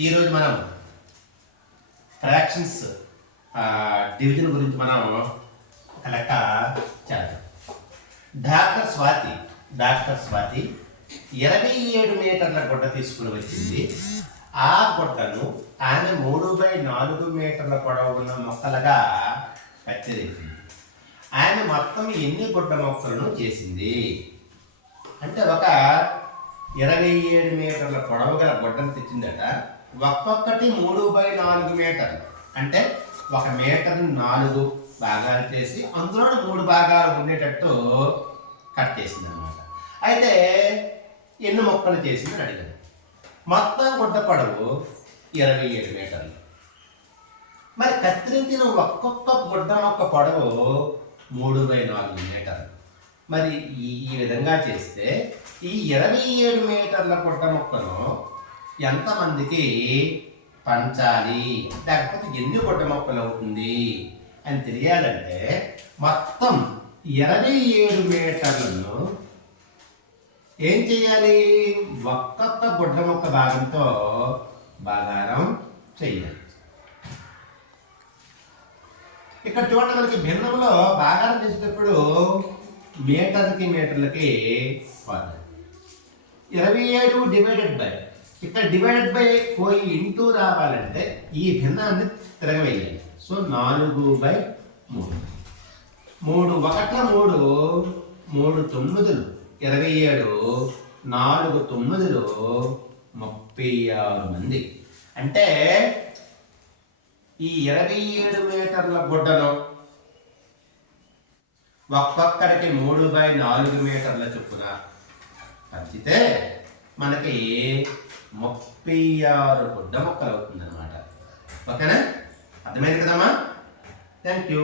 ఈరోజు మనం fractions division గురించి మనం ఒక లెక్క చేద్దాం. డాక్టర్ స్వాతి 27 మీటర్ల గుడ్డ తీసుకుని వచ్చింది. ఆ గుడ్డను ఆమె 3/4 మీటర్ల పొడవు ఉన్న మొక్కలుగా కత్తిరించింది. ఆమె మొత్తం ఎన్ని గుడ్డ మొక్కలను చేసింది అంటే ఒక 27 మీటర్ల పొడవు గల గుడ్డను తెచ్చిందట. ఒక్కొక్కటి 3/4 మీటర్లు అంటే 1 మీటర్ని 4 భాగాలు చేసి అందులో 3 భాగాలు ఉండేటట్టు కట్ చేసింది అనమాట. అయితే ఎన్ని మొక్కలు చేసిందని అడిగాను. మొత్తం గుడ్డ పొడవు 27 మీటర్లు. మరి కత్తిరించిన ఒక్కొక్క గుడ్డ మొక్క పొడవు 3/4 మీటర్లు. మరి ఈ విధంగా చేస్తే ఈ 27 మీటర్ల గుడ్డ మొక్కను ఎంతమందికి పంచాలి, లేకపోతే ఎన్ని గుడ్డ మొక్కలు అవుతుంది అని తెలియాలంటే మొత్తం 27 మీటర్లను ఏం చేయాలి, ఒక్కొక్క గుడ్డ మొక్క భాగంతో భాగారం చేయాలి. ఇక్కడ చూడండి, మనకి భిన్నంలో భాగారం చేసేటప్పుడు మీటర్లకి వాడాలి. 27 డివైడెడ్ బై, ఇక్కడ డివైడెడ్ బై పోయి ఇంటూ రావాలంటే ఈ భిన్నాన్ని తిరగవేయాలి. సో 4/3, 3 1 3, 3 9 27, 4 9 36 మంది. అంటే ఈ 27 మీటర్ల గుడ్డను ఒక్కొక్కరికి 3/4 మీటర్ల చొప్పున పంచితే మనకి 36 గుడ్డ మొక్కలు అవుతుంది అనమాట. ఓకేనా? అర్థమైంది కదమ్మా? Thank you.